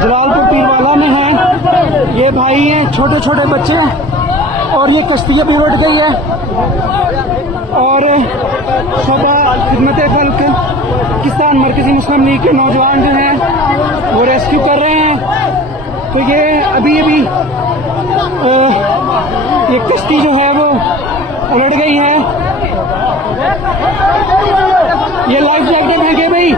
जलालपुर पीरवाला में हैं। ये भाई हैं, छोटे छोटे बच्चे हैं और ये कश्ती भी उलट गई है और शोभा खिदमत खल्क पाकिस्तान मरकजी मुस्लिम लीग के नौजवान जो हैं वो रेस्क्यू कर रहे हैं। तो ये अभी ये कश्ती जो है वो उलट गई है। ये लाइफ जैकेट है क्या भाई?